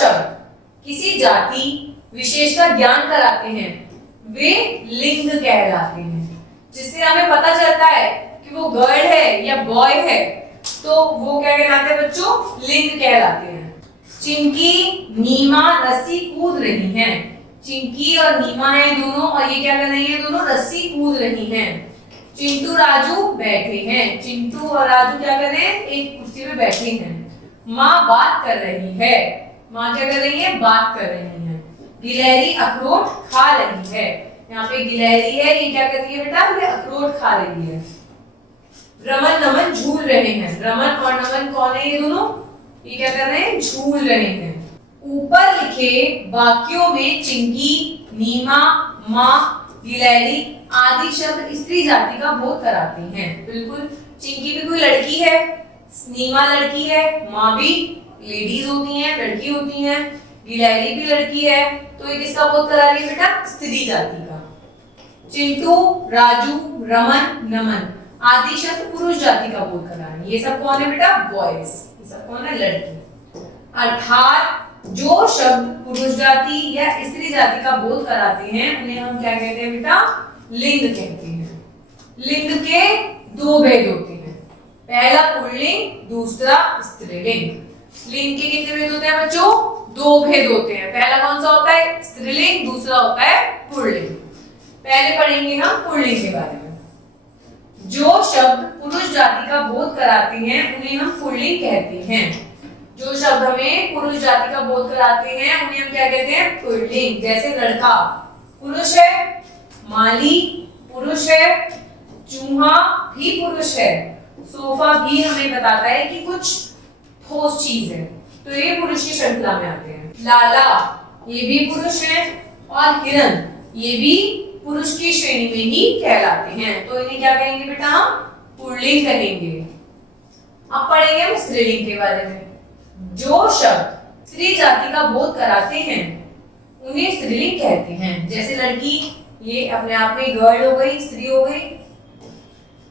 शब्द किसी जाति विशेष का ज्ञान कराते हैं वे लिंग कहलाते हैं। जिससे हमें पता चलता है कि वो गर्ल है या बॉय है, तो वो क्या कहलाते हैं बच्चों? लिंग कहलाते हैं। चिंकी नीमा रस्सी कूद रही हैं। चिंकी और नीमा है दोनों, और ये क्या कर रही है? दोनों रस्सी कूद रही हैं। चिंटू राजू बैठे हैं। चिंटू और राजू क्या कर रहे हैं? एक कुर्सी पे बैठे हैं। माँ बात कर रही है। माँ क्या कर रही है? बात कर रही है। गिलहरी अखरोट खा रही है। यहाँ पे गिलहरी है, ये क्या कर रही है बेटा? ये अखरोट खा रही है। रमन नमन झूल रहे हैं। रमन और नमन कौन है? ये दोनों ये क्या कर रहे हैं? झूल रहे हैं। ऊपर लिखे वाक्यों में चिंकी, नीमा, माँ, गिलहरी आदि शब्द स्त्री जाति का बोध कराते हैं। बिल्कुल, चिंकी भी कोई लड़की है, नीमा लड़की है, माँ भी लेडीज होती हैं, लड़की होती हैं, गिलहरी भी लड़की है, तो ये किसका बोध करा रही है बेटा? स्त्री जाति का। चिंटू, राजू, रमन, नमन आदि शब्द पुरुष जाति का बोध करा रहे हैं। ये सब कौन है बेटा? बॉयज। ये सब कौन है? लड़की। अर्थात जो शब्द पुरुष जाति या स्त्री जाति का बोध कराते हैं उन्हें हम क्या कहते हैं बेटा? लिंग कहते हैं। लिंग के दो भेद होते हैं, पहला पुल्लिंग, दूसरा स्त्रीलिंग। लिंग के कितने भेद होते हैं बच्चों? दो भेद होते हैं। पहला कौन सा होता है? स्त्रीलिंग, दूसरा होता है पुल्लिंग। पहले पढ़ेंगे हम पुल्लिंग के बारे में। जो शब्द पुरुष जाति का बोध कराते हैं उन्हें हम पुल्लिंग कहते हैं। जो शब्द हमें पुरुष जाति का बोध कराते हैं उन्हें हम क्या कहते हैं? पुल्लिंग। जैसे लड़का पुरुष है, माली पुरुष है, चूहा भी पुरुष है, सोफा भी हमें बताता है कि कुछ ठोस चीज है, तो ये पुरुष की श्रृंखला में आते हैं। लाला ये भी पुरुष है, और हिरन ये भी पुरुष की श्रेणी में ही कहलाते हैं, तो इन्हें क्या कहेंगे बेटा? हम पुल्लिंग कहेंगे। अब पढ़ेंगे हम स्त्रीलिंग के बारे में। जो शब्द स्त्री जाति का बोध कराते हैं उन्हें स्त्रीलिंग कहते हैं। जैसे लड़की, ये अपने आप में गर्ल हो गई, स्त्री हो गई।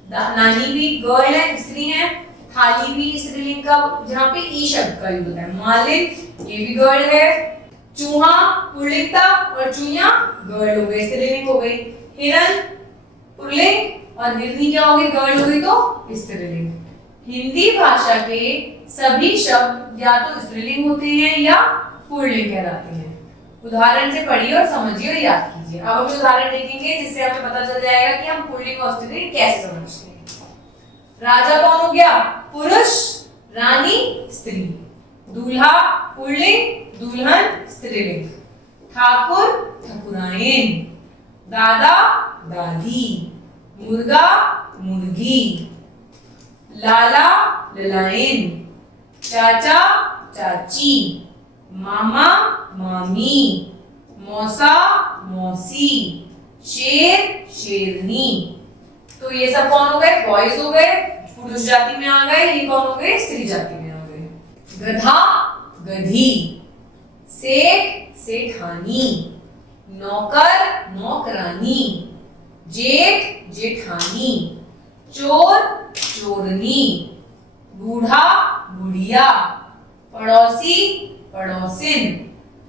नानी भी गर्ल है, स्त्री है। थाली भी स्त्रीलिंग का, जहाँ पे ई शब्द का यूज होता है। मालिक ये भी गर्ल है। चूहा पुल्लिंगता, और चूहिया गर्ल हो गई, स्त्रीलिंग हो गई। हिरन पुल्लिंग, और हिरनी क्या होगी? गर्ल होगी, तो स्त्रीलिंग। हिंदी भाषा के सभी शब्द या तो स्त्रीलिंग होते हैं या पुल्लिंग कहलाते हैं। उदाहरण से पढ़िए और समझिए और याद कीजिए। अब हम उदाहरण देखेंगे जिससे हमें पता चल जाएगा कि हम पुल्लिंग और स्त्रीलिंग कैसे समझते हैं। राजा कौन हो गया? पुरुष, रानी स्त्री। दूल्हा पुल्लिंग, दुल्हन स्त्रीलिंग। ठाकुर ठकुराइन, दादा दादी, मुर्गा मुर्गी, लाला ललाइन, चाचा चाची, मामा मामी, मौसा मौसी, शेर शेरनी। तो ये सब कौन हो गए? बॉयज हो गए, पुरुष जाति में आ गए। ये कौन हो गए? स्त्री जाति में आ गए। गधा गधी, सेठ सेठानी, नौकर नौकरानी, जेठ जेठानी, चोर चोरनी, बूढ़ा बुढ़िया, पड़ोसी पड़ोसिन,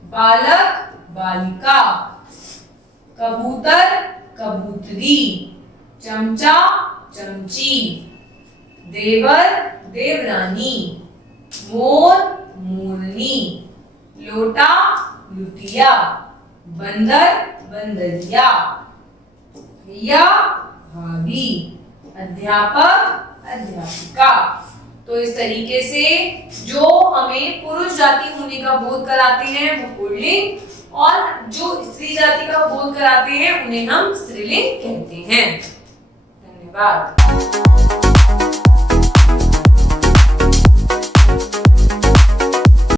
बालक बालिका, कबूतर कबूतरी, चमचा चमची, देवर देवरानी, मोर मोरनी, लोटा लुटिया, बंदर बंदरिया, भैया भाभी, अध्यापक अध्यापिका। तो इस तरीके से जो हमें पुरुष जाति होने का बोध कराते हैं वो पुल्लिंग, और जो स्त्री जाति का बोध कराते हैं उन्हें हम स्त्रीलिंग कहते हैं। धन्यवाद।